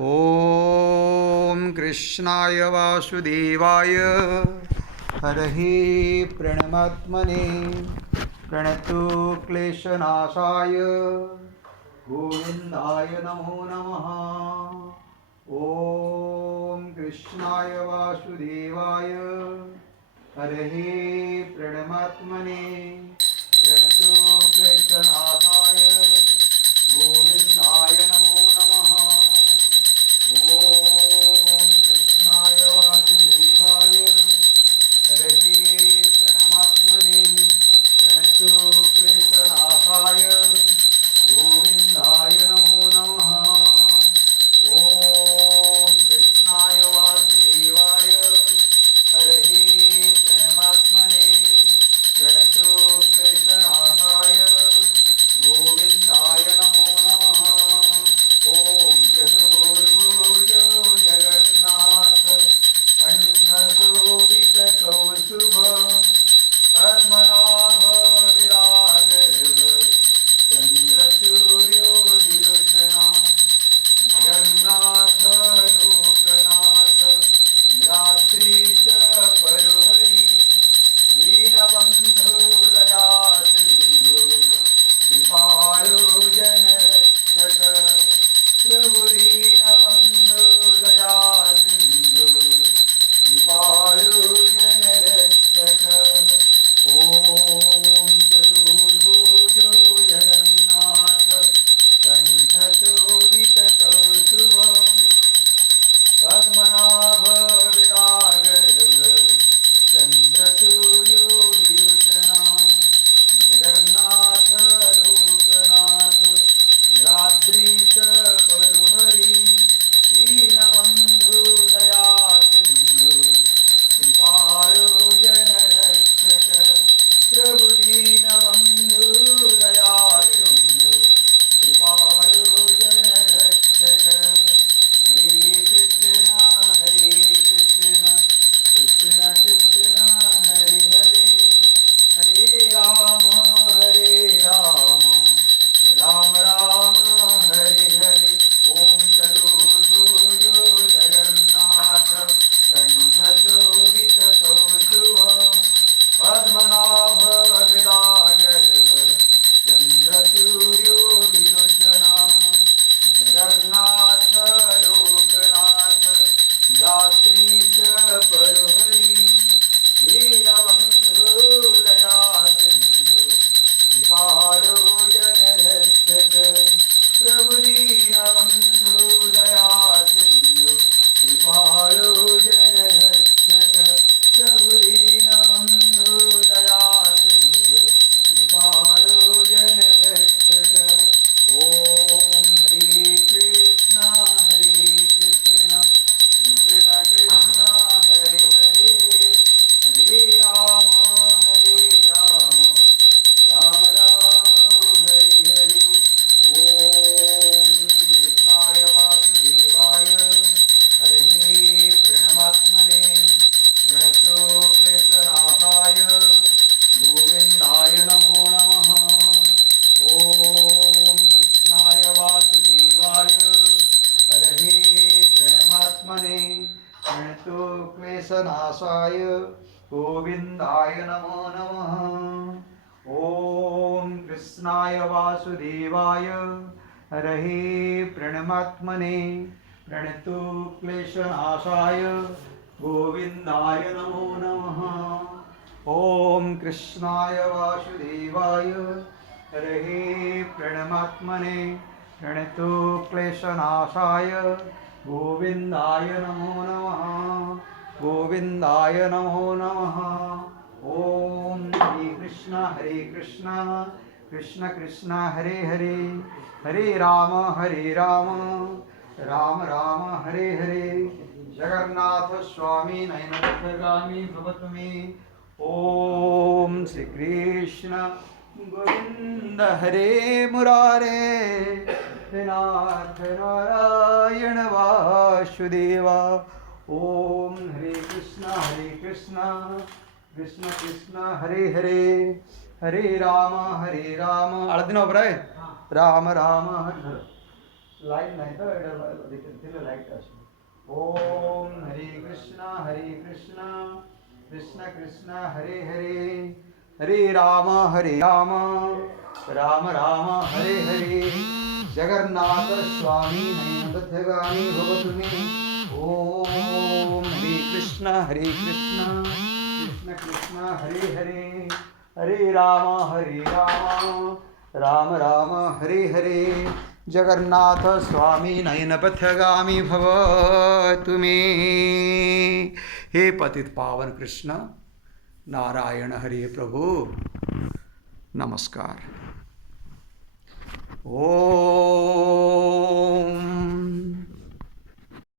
ॐ कृष्णाय वासुदेवाय हरहि प्रणमात्मने प्रणतो क्लेशनाशाय गोविन्दाय नमो नमः। ॐ कृष्णाय वासुदेवाय हरहि प्रणमात्मने प्रणतो क्लेशनाशाय गोविन्दाय नमो नमः। ॐ कृष्णाय वासुदेवाय हरहि प्रणमात्मने प्रणतो क्लेशनाशाय गोविन्दाय नमो नमः। ॐ कृष्णाय वासुदेवाय हरहि प्रणमात्मने प्रणतो क्लेशनाशाय गोविन्दाय नमो नमः। ॐ चतुर्भुजो जगन्नाथ कण्ठशोभितकौस्तुभ पद्मनाभ विरागर्भ चन्द्रसूर्योदिलोचना जगन्नाथ लोकनाथ निराद्रीश परुहरि दीनबन्धु दयासिन्धु कृपालो जनरक्षक प्रभु दीनबन्धु दयासिन्धु कृपालो जनरक्षक। ॐ चतुर्भुजो जगन्नाथ कण्ठशोभितकौस्तुभ पद्मनाभ विरागर्भ चन्द्रसूर्योदिलोचना जगन्नाथ लोकनाथ निराद्रीश परुहरि दीनबन्धु दयासिन्धु कृपालो जनरक्षक प्रभु दीनबन्धु दयासिन्धु कृपालो जनरक्षक। हरे कृष्ण कृष्ण कृष्ण हरे हरे हरे राम राम राम हरे हरे। ॐ चतुर्भुजो जगन्नाथ कण्ठशोभितकौस्तुभ पद्मनाभ विरागर्भ चन्द्रसूर्योदिलोचना जगन्नाथ लोकनाथ निराद्रीश परुहरि दीनबन्धु दयासिन्धु कृपालो जनरक्षक प्रभु दीनबन्धु दयासिन्धु कृपालो जनरक्षक प्रभु दीनबन्धु दयासिन्धु कृपालो जनरक्षक। ॐ हरे कृष्ण कृष्ण कृष्ण हरे हरे हरे राम राम राम हरे हरे। ॐ कृष्णाय वासुदेवाय हरहि प्रणमात्मने प्रणतो क्लेशनाशाय गोविन्दाय नमो नमः। ॐ कृष्णाय वासुदेवाय हरहि प्रणमात्मने प्रणतो क्लेशनाशाय गोविन्दाय नमो नमः। ॐ कृष्णाय वासुदेवाय हरहि प्रणमात्मने प्रणतो क्लेशनाशाय गोविन्दाय नमो नमः। ॐ कृष्णाय वासुदेवाय हरहि प्रणमात्मने प्रणतो क्लेशनाशाय गोविन्दाय नमो नमः गोविन्दाय नमो नमः। ॐ हरे कृष्ण कृष्ण कृष्ण हरे हरे हरे राम राम राम हरे हरे। जगन्नाथ स्वामी नयनगामी भवतु मे। ॐ श्री कृष्ण गोविंद हरे मुरारे नाथ नारायण वासुदेवा। ओम हरे कृष्ण कृष्ण कृष्ण हरे हरे हरे राम आळदीना बरं आहे राम राम हरे लाईट नाही तर तिला लाईट असतो. ओम हरे कृष्णा कृष्ण कृष्ण हरे हरे, हरे राम राम राम हरे हरे. जगन्नाथ स्वामी नयनपथगामी भव तुम्ही. ओम हरे कृष्ण कृष्ण कृष्ण हरे हरे, हरे राम राम राम हरे हरे. जगन्नाथ स्वामी नयनपथगामी भव तुम्ही. हे पतित पावन कृष्ण नारायण हरे प्रभु नमस्कार. ओम